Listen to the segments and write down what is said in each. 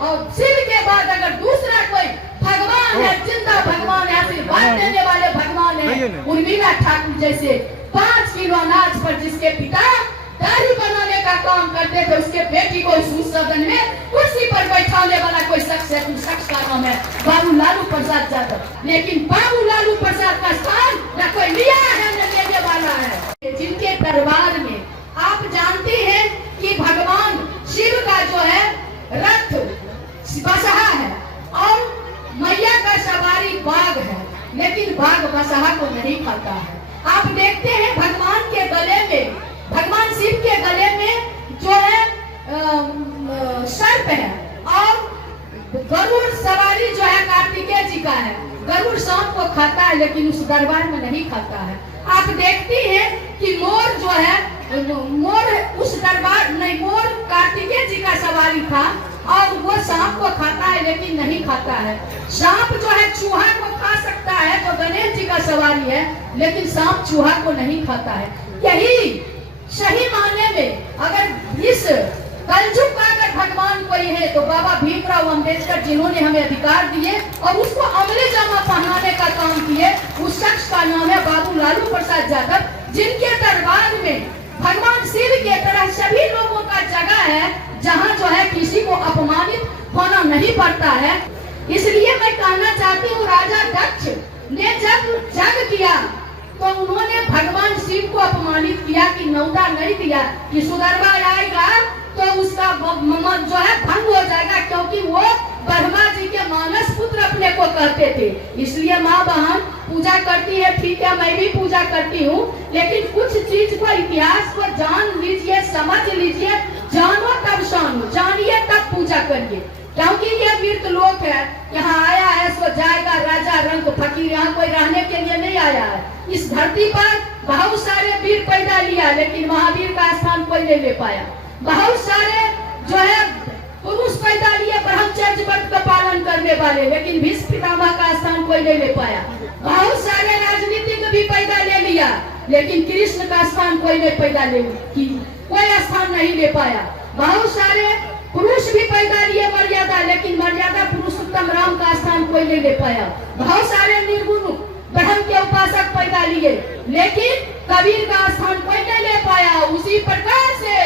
और शिव के बाद अगर दूसरा कोई भगवान है, जिंदा भगवान है, आशीर्वाद देने वाले भगवान है, उर्मिला ठाकुर जैसे 5 किलो अनाज पर जिसके पिता दाढ़ी बनाने का काम करते थे, उसके बेटी को इस सदन में कुर्सी पर बैठाने वाला कोई शख्स है, उस शख्स का नाम है बाबू लालू प्रसाद यादव। लेकिन बाबू लालू प्रसाद का स्थान न कोई लिया है न लेने वाला है। जिनके दरबार में आप जानते हैं कि भगवान शिव का जो है रथ बसहा है और मैया का सवारी बाघ है, लेकिन बाघ बसहा को नहीं खाता है। आप देखते हैं भगवान के गले में, भगवान शिव के गले में जो है सर्प है और गरुड़ सवारी जो है कार्तिकेय जी का है। गरुड़ सांप को खाता है लेकिन उस दरबार में नहीं खाता है। आप देखती हैं कि मोर जो है, मोर उस दरबार नहीं, मोर कार्तिकेय जी का सवारी था और वो सांप को खाता है लेकिन नहीं खाता है। सांप जो है चूहा को खा सकता है, जो गणेश जी का सवारी है, लेकिन सांप चूहा को नहीं खाता है। यही सही मायने में अगर इस कलयुग का अगर भगवान कोई है तो बाबा भीमराव अम्बेडकर, जिन्होंने हमें अधिकार दिए और उसको अमली जामा पहनाने का काम किए, उस शख्स का नाम है बाबू लालू प्रसाद यादव, जिनके दरबार में भगवान शिव के तरह सभी लोगों का जगह है, जहाँ जो है किसी को अपमानित होना नहीं पड़ता है। इसलिए मैं कहना चाहती हूँ, राजा दक्ष ने जब जग किया तो उन्होंने भगवान शिव को अपमानित किया कि न्योता नहीं दिया कि सुदर्मा आएगा तो उसका जो है भंग हो जाएगा, क्योंकि वो ब्रह्मा जी के मानस पुत्र अपने को कहते थे। इसलिए माँ बहन पूजा करती है, ठीक है, मैं भी पूजा करती हूँ, लेकिन कुछ चीज को, इतिहास को जान लीजिए, समझ लीजिए, जानो तब जानो, जानिए तब पूजा करिए। क्योंकि ये वीर लोक है, यहाँ आया है सो जाएगा, राजा रंग फकीर, यहाँ कोई रहने के लिए नहीं आया है। इस धरती पर बहुत सारे वीर पैदा लिया, लेकिन महावीर का स्थान कोई नहीं ले पाया। बहुत सारे जो है पुरुष पैदा लिए ब्रह्मचर्य व्रत का पालन करने वाले, लेकिन भीष्म पितामह का स्थान कोई नहीं ले पाया। बहुत सारे राजनीतिक भी पैदा ले लिया, लेकिन कृष्ण का स्थान कोई नहीं पैदा ले, कोई स्थान नहीं ले पाया। बहुत सारे पुरुष भी पैदा लिए मर्यादा, लेकिन मर्यादा पुरुषोत्तम राम का स्थान कोई नहीं ले पाया। बहुत सारे निर्गुण ब्रह्म के उपासक पैदा लिए, लेकिन कबीर का स्थान कोई नहीं ले पाया। उसी प्रकार से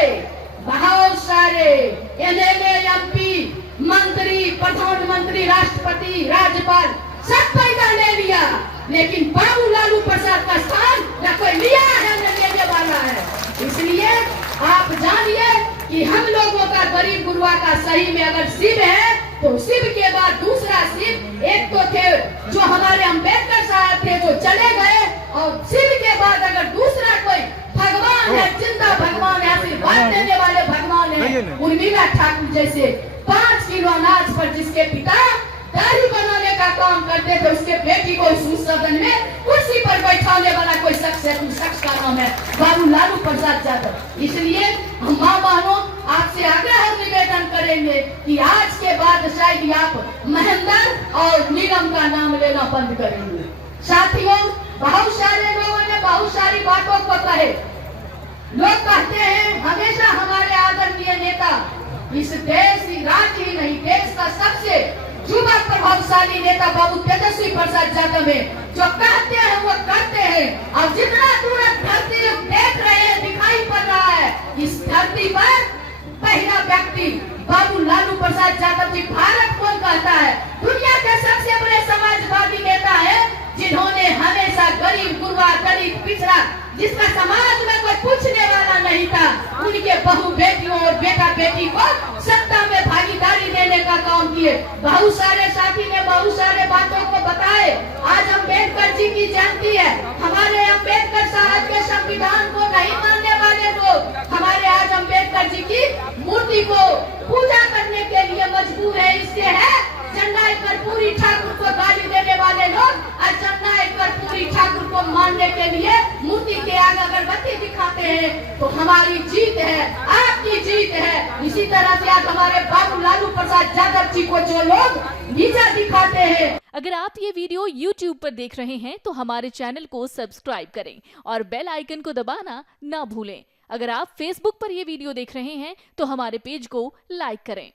बहुत सारे एमएलए, एमपी, मंत्री, प्रधानमंत्री, राष्ट्रपति, राज्यपाल सब पैदा ले लिया, लेकिन बाबू लालू प्रसाद का स्थान न कोई लिया है न लेने वाला है। इसलिए आप जानिए कि हम लोगों का गरीब गुरुआ का सही में अगर शिव है तो शिव के बाद दूसरा शिव एक तो थे जो हमारे अम्बेडकर साहब थे, जो चले गए, और शिव के बाद अगर दूसरा कोई भगवान है, जिंदा भगवान है, आशीर्वाद देने वाले भगवान है, उर्मिला ठाकुर जैसे 5 किलो अनाज पर जिसके पिता दाढ़ी बनाने का काम करते थे, उसके बेटी को इस सदन में कुर्सी पर बैठाने वाला कोई शख्स है, उस शख्स का नाम है बाबू लालू प्रसाद यादव। इसलिए हम माँ बहनों आपसे आग्रह और निवेदन करेंगे कि आज के बाद शायद आप महेंद्र और नीलम का नाम लेना बंद करेंगे। साथियों, बहुत सारे लोगों ने बहुत सारी बातों को कहे। लोग कहते हैं हमेशा हमारे आदरणीय नेता, इस देश, राज्य ही नहीं, देश का सबसे युवा प्रभावशाली नेता बाबू तेजस्वी प्रसाद यादव है, जो कहते हैं वो करते हैं। और जितना दूर धरती देख रहे हैं, दिखाई पड़ रहा है, इस धरती पर पहला व्यक्ति बाबू लालू प्रसाद यादव जी। भारत कौन कहता है? दुनिया के सबसे बड़े समाजवादी नेता है, जिन्होंने हमेशा गरीब गुरबा, दलित, पिछड़ा, जिसका समाज में कोई पूछने वाला नहीं था, उनके बहू बेटियों और बेटा बेटी को सत्ता में भागीदारी देने का काम किए। बहुत सारे साथी ने बहुत सारे बातों को बताए। आज अम्बेडकर जी की जयंती है, हमारे अम्बेडकर साहब के संविधान को नहीं मानने वाले लोग हमारे आज अम्बेडकर जी की मूर्ति को पूजा करने के लिए मजबूर है। इससे है जननायक कर्पूरी ठाकुर को गाली देने वाले लोग, और जननायक कर्पूरी ठाकुर को मानने के लिए मूर्ति के आगे अगरबत्ती दिखाते हैं। तो हमारी जीत है, आपकी जीत है। इसी तरह से आज हमारे बाबू लालू प्रसाद यादव जी को जो लोग नीचा दिखाते हैं। अगर आप ये वीडियो YouTube पर देख रहे हैं तो हमारे चैनल को सब्सक्राइब करें और बेल आइकन को दबाना ना भूलें। अगर आप Facebook पर ये वीडियो देख रहे हैं तो हमारे पेज को लाइक करें।